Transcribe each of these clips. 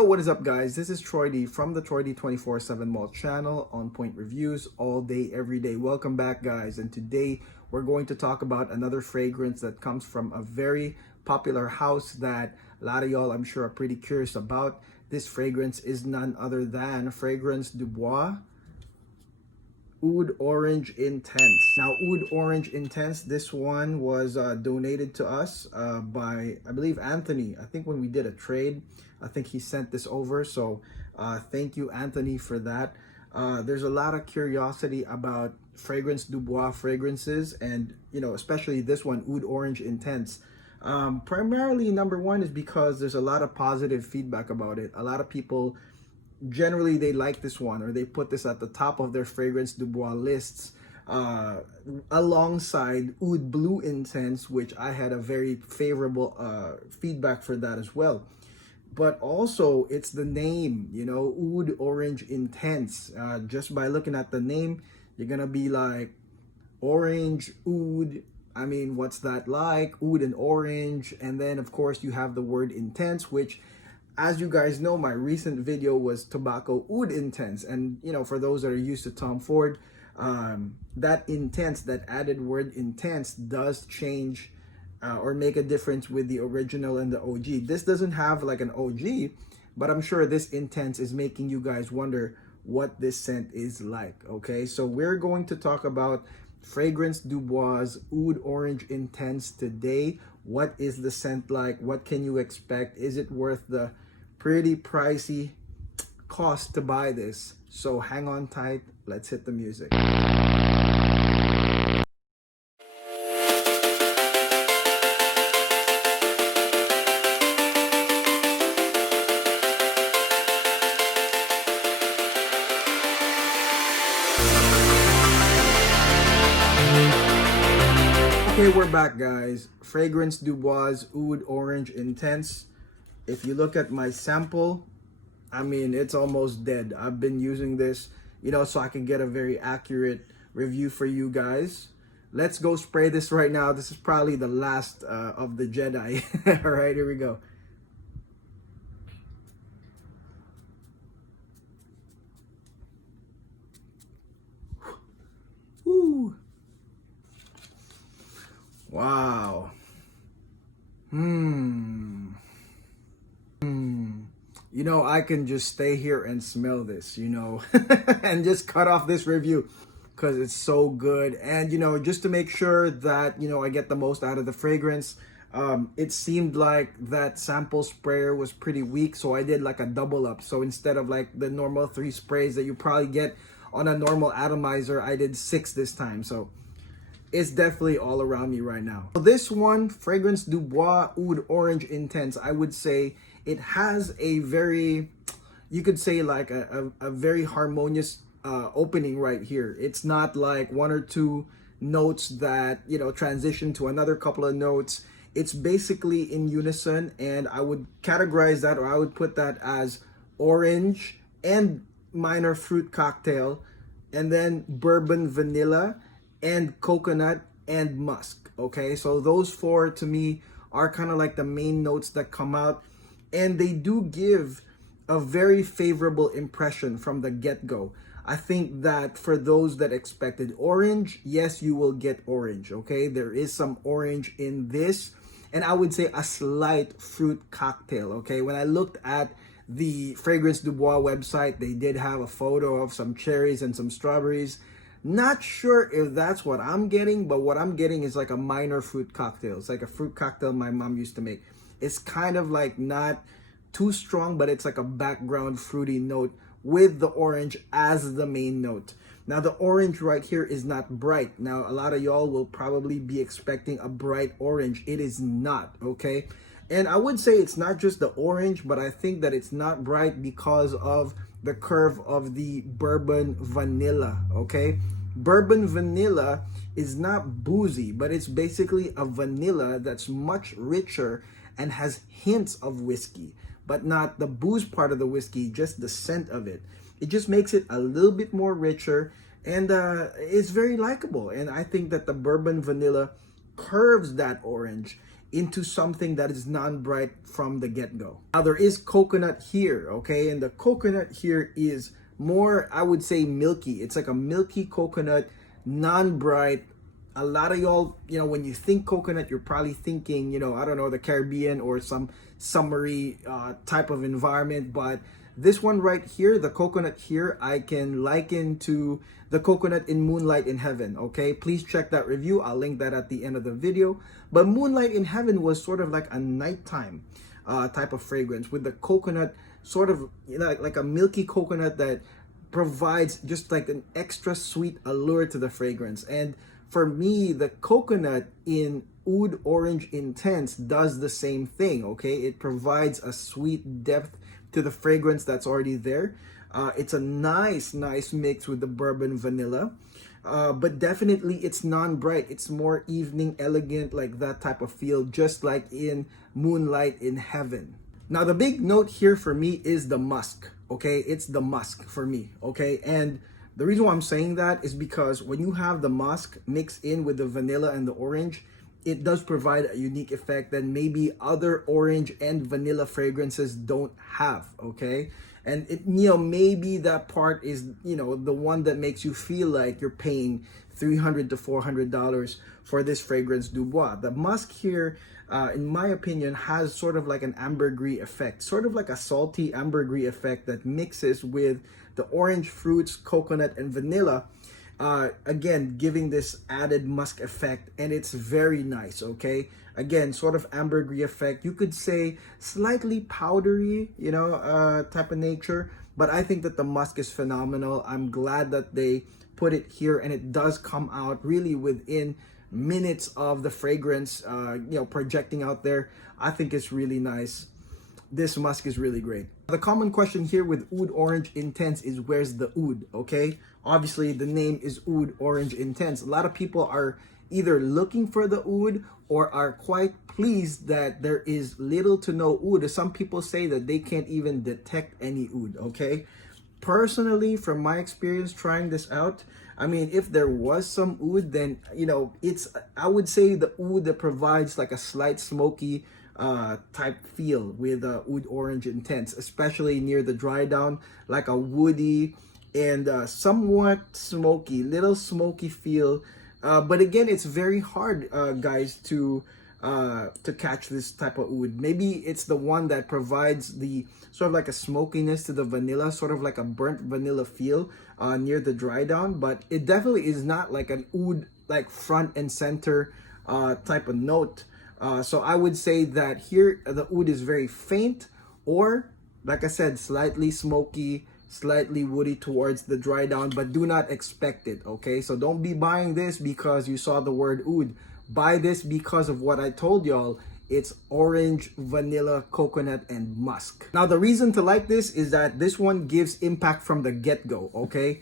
What is up, guys? This is Troy D from the Troy D 24/7 Malt channel, on point reviews all day every day. Welcome back, guys, and today we're going to talk about another fragrance that comes from a very popular house that a lot of y'all, I'm sure, are pretty curious about. This fragrance is none other than Fragrance du Bois Oud Orange Intense. Now, Oud Orange Intense, this one was donated to us by, I believe, Anthony. I think when we did a trade, I think he sent this over. So thank you, Anthony, for that. There's a lot of curiosity about Fragrance du Bois fragrances, and especially this one, Oud Orange Intense. Primarily, number one is because there's a lot of positive feedback about it. A lot of people generally they like this one, or they put this at the top of their Fragrance du Bois lists alongside Oud Blue Intense, which I had a very favorable feedback for that as well. But also it's the name, Oud Orange Intense. Just by looking at the name, you're gonna be like, orange, oud, I mean, what's that like? Oud and orange. And then of course you have the word intense, which, as you guys know, my recent video was Tobacco Oud Intense. And, for those that are used to Tom Ford, that intense, that added word intense does change or make a difference with the original and the OG. This doesn't have like an OG, but I'm sure this intense is making you guys wonder what this scent is like, okay? So we're going to talk about Fragrance du Bois Oud Orange Intense today. What is the scent like? What can you expect? Is it worth the pretty pricey cost to buy this? So hang on tight, let's hit the music. Okay, we're back, guys. Fragrance du Bois Oud Orange Intense. If you look at my sample, I mean, it's almost dead. I've been using this, so I can get a very accurate review for you guys. Let's go spray this right now. This is probably the last of the Jedi. All right, here we go. Woo. Wow. I can just stay here and smell this, and just cut off this review because it's so good. And, just to make sure that, I get the most out of the fragrance, it seemed like that sample sprayer was pretty weak. So I did like a double up. So instead of like the normal 3 sprays that you probably get on a normal atomizer, I did 6 this time. So it's definitely all around me right now. So this one, Fragrance du Bois Oud Orange Intense, I would say it has a very, you could say like a very harmonious opening right here. It's not like 1 or 2 notes that, transition to another couple of notes. It's basically in unison, and I would categorize that, or I would put that as orange and minor fruit cocktail, and then bourbon vanilla, and coconut and musk. Okay, so those 4 to me are kind of like the main notes that come out, and they do give a very favorable impression from the get-go. I think that for those that expected orange, yes, you will get orange. Okay, there is some orange in this, and I would say a slight fruit cocktail. Okay, when I looked at the Fragrance du Bois website, they did have a photo of some cherries and some strawberries. Not sure if that's what I'm getting, but what I'm getting is like a minor fruit cocktail. It's like a fruit cocktail my mom used to make. It's kind of like not too strong, but it's like a background fruity note with the orange as the main note. Now the orange right here is not bright. Now a lot of y'all will probably be expecting a bright orange. It is not, okay? And I would say it's not just the orange, but I think that it's not bright because of the curve of the bourbon vanilla, okay? Bourbon vanilla is not boozy, but it's basically a vanilla that's much richer and has hints of whiskey, but not the booze part of the whiskey, just the scent of it. It just makes it a little bit more richer, and it's very likable. And I think that the bourbon vanilla curves that orange into something that is non-bright from the get-go. Now there is coconut here, okay, and the coconut here is more, I would say, milky. It's like a milky coconut, non-bright. A lot of y'all, when you think coconut, you're probably thinking, I don't know, the Caribbean or some summery type of environment. But this one right here, the coconut here, I can liken to the coconut in Moonlight in Heaven, okay? Please check that review. I'll link that at the end of the video. But Moonlight in Heaven was sort of like a nighttime type of fragrance with the coconut, sort of like a milky coconut that provides just like an extra sweet allure to the fragrance. And for me, the coconut in Oud Orange Intense does the same thing, okay? It provides a sweet depth to the fragrance that's already there. It's a nice mix with the bourbon vanilla. But definitely it's non-bright. It's more evening, elegant, like that type of feel, just like in Moonlight in Heaven. Now, the big note here for me is the musk, okay? It's the musk for me, okay? And the reason why I'm saying that is because when you have the musk mixed in with the vanilla and the orange, it does provide a unique effect that maybe other orange and vanilla fragrances don't have, okay? And maybe that part is, the one that makes you feel like you're paying $300 to $400 for this fragrance du bois. The musk here, in my opinion, has sort of like an ambergris effect, sort of like a salty ambergris effect that mixes with the orange fruits, coconut, and vanilla. Again, giving this added musk effect, and it's very nice, okay? Again, sort of ambergris effect. You could say slightly powdery, type of nature, but I think that the musk is phenomenal. I'm glad that they put it here, and it does come out really within minutes of the fragrance, projecting out there. I think it's really nice. This musk is really great. The common question here with Oud Orange Intense is where's the oud, okay? Obviously, the name is Oud Orange Intense. A lot of people are either looking for the oud or are quite pleased that there is little to no oud. Some people say that they can't even detect any oud, okay? Personally, from my experience trying this out, I mean, if there was some oud, then, I would say the oud that provides like a slight smoky type feel with Oud Orange Intense, especially near the dry down, like a woody and somewhat smoky, little smoky feel. But again, it's very hard, guys, to catch this type of oud. Maybe it's the one that provides the sort of like a smokiness to the vanilla, sort of like a burnt vanilla feel near the dry down. But it definitely is not like an oud, like front and center type of note. So I would say that here the oud is very faint, or like I said, slightly smoky, slightly woody towards the dry down, but do not expect it, okay? So don't be buying this because you saw the word oud. Buy this because of what I told y'all. It's orange, vanilla, coconut, and musk. Now, the reason to like this is that this one gives impact from the get-go, okay?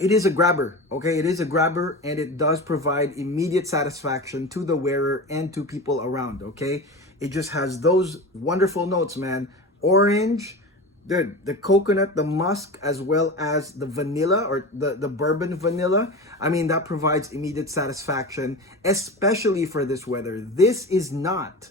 It is a grabber, okay? It is a grabber, and it does provide immediate satisfaction to the wearer and to people around, okay? It just has those wonderful notes, man. Orange, the coconut, the musk, as well as the vanilla or the bourbon vanilla. I mean, that provides immediate satisfaction, especially for this weather. This is not,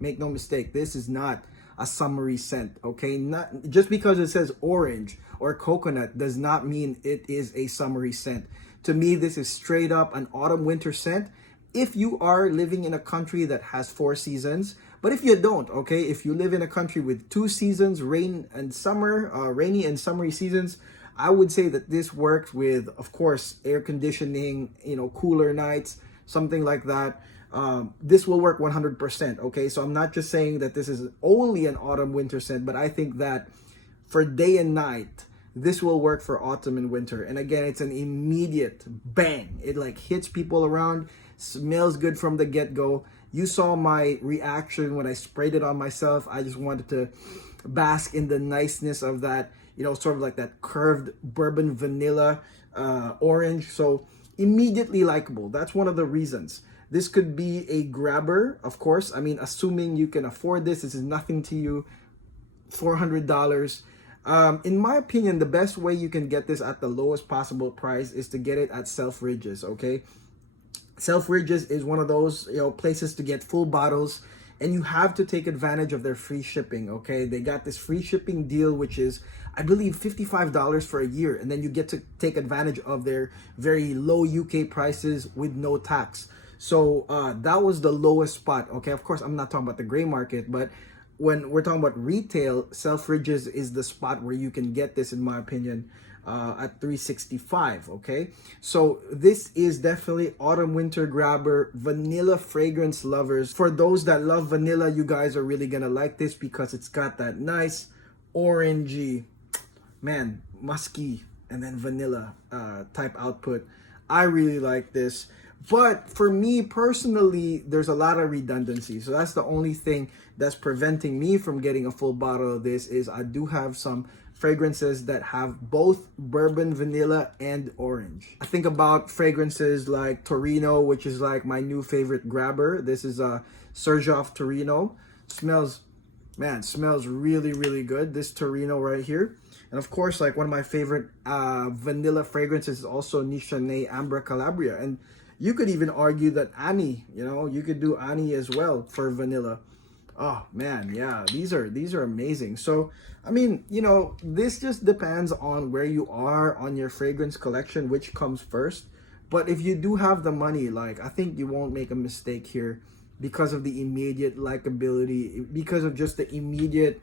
make no mistake, this is not a summery scent, okay? Not just because it says orange or coconut does not mean it is a summery scent. To me, this is straight up an autumn winter scent if you are living in a country that has 4 seasons. But if you don't, okay, if you live in a country with 2 seasons, rain and summer, rainy and summery seasons, I would say that this works with, of course, air conditioning, cooler nights, something like that. This will work 100%, okay? So I'm not just saying that this is only an autumn winter scent, but I think that for day and night, this will work for autumn and winter. And again, it's an immediate bang. It like hits people around, smells good from the get-go. You saw my reaction when I sprayed it on myself. I just wanted to bask in the niceness of that, sort of like that curved bourbon vanilla orange. So immediately likable. That's one of the reasons. This could be a grabber, of course. I mean, assuming you can afford this is nothing to you, $400. In my opinion, the best way you can get this at the lowest possible price is to get it at Selfridges, okay? Selfridges is one of those, places to get full bottles, and you have to take advantage of their free shipping. Okay, they got this free shipping deal, which is, I believe, $55 for a year, and then you get to take advantage of their very low UK prices with no tax. So that was the lowest spot. Okay, of course, I'm not talking about the gray market, but when we're talking about retail, Selfridges is the spot where you can get this, in my opinion, at 365. Okay, so this is definitely autumn winter grabber, vanilla fragrance lovers. For those that love vanilla, you guys are really gonna like this because it's got that nice orangey, man, musky, and then vanilla type output. I really like this. But for me personally, there's a lot of redundancy. So that's the only thing that's preventing me from getting a full bottle of this. Is I do have some fragrances that have both bourbon, vanilla, and orange. I think about fragrances like Torino, which is like my new favorite grabber. This is a Serjoff Torino. Smells really, really good. This Torino right here. And of course, like one of my favorite vanilla fragrances is also Nichane Ambra Calabria. And you could even argue that Annie, you could do Annie as well for vanilla. Oh man, yeah, these are amazing. So, I mean, this just depends on where you are on your fragrance collection, which comes first. But if you do have the money, like, I think you won't make a mistake here because of the immediate likability, because of just the immediate,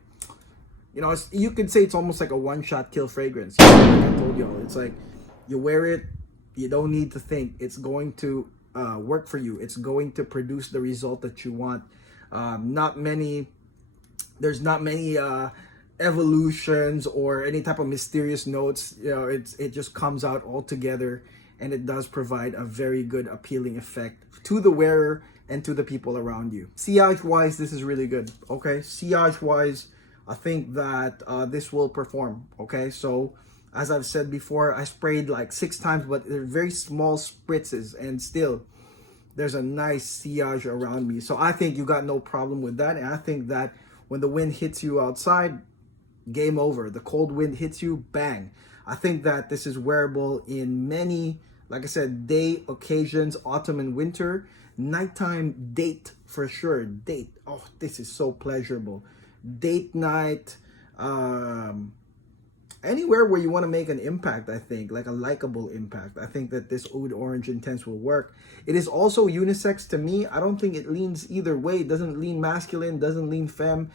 you could say it's almost like a one-shot kill fragrance. Like I told y'all, it's like you wear it, you don't need to think. It's going to work for you. It's going to produce the result that you want. There's not many evolutions or any type of mysterious notes. It just comes out all together, and it does provide a very good appealing effect to the wearer and to the people around you. Sillage wise, this is really good. Okay, sillage wise, I think that this will perform. Okay, so as I've said before, I sprayed like 6 times, but they're very small spritzes, and still there's a nice sillage around me. So I think you got no problem with that. And I think that when the wind hits you outside, game over. The cold wind hits you, bang. I think that this is wearable in many, like I said, day occasions, autumn and winter. Nighttime date for sure. Date. Oh, this is so pleasurable. Date night. Anywhere where you want to make an impact, I think, like a likable impact. I think that this Oud Orange Intense will work. It is also unisex to me. I don't think it leans either way. It doesn't lean masculine, doesn't lean femme.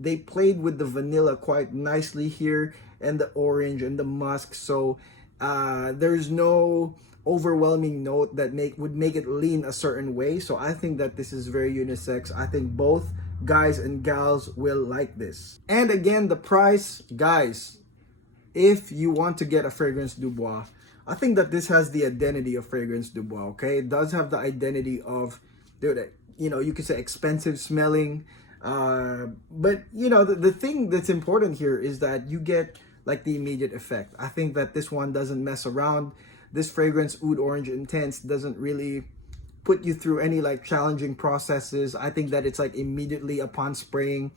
They played with the vanilla quite nicely here, and the orange and the musk. So there's no overwhelming note that would make it lean a certain way. So I think that this is very unisex. I think both guys and gals will like this. And again, the price, guys, if you want to get a Fragrance Du Bois, I think that this has the identity of Fragrance Du Bois, okay? It does have the identity of, you could say expensive smelling. But, the thing that's important here is that you get like the immediate effect. I think that this one doesn't mess around. This fragrance, Oud Orange Intense, doesn't really put you through any like challenging processes. I think that it's like immediately upon spraying,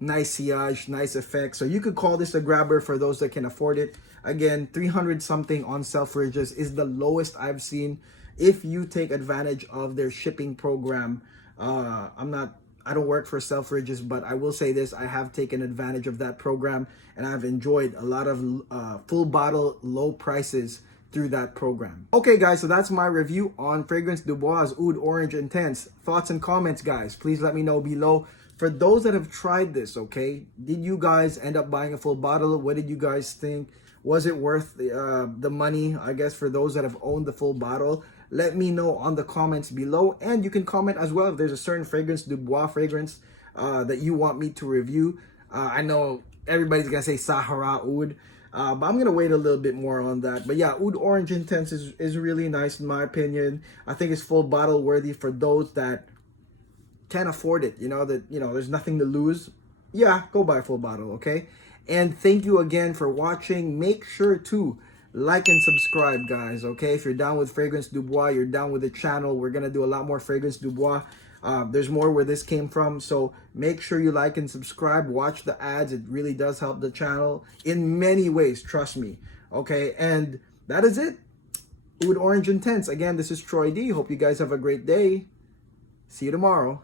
nice sillage, nice effect. So you could call this a grabber for those that can afford it. Again, 300 something on Selfridges is the lowest I've seen. If you take advantage of their shipping program, I don't work for Selfridges, but I will say this, I have taken advantage of that program, and I've enjoyed a lot of full bottle, low prices through that program. Okay guys, so that's my review on Fragrance Du Bois Oud Orange Intense. Thoughts and comments, guys, please let me know below. For those that have tried this, okay, did you guys end up buying a full bottle? What did you guys think? Was it worth the money, I guess, for those that have owned the full bottle? Let me know on the comments below, and you can comment as well if there's a certain Fragrance Du Bois fragrance that you want me to review. I know everybody's gonna say Sahara Oud, but I'm gonna wait a little bit more on that. But yeah, Oud Orange Intense is really nice in my opinion. I think it's full bottle worthy for those that can afford it. There's nothing to lose. Yeah, go buy a full bottle, okay? And thank you again for watching. Make sure to like and subscribe, guys, okay? If you're down with Fragrance Du Bois, you're down with the channel, we're gonna do a lot more Fragrance Du Bois. There's more where this came from, so make sure you like and subscribe. Watch the ads. It really does help the channel in many ways, trust me, okay? And that is it. Oud Orange Intense. Again, this is Troy D. Hope you guys have a great day. See you tomorrow.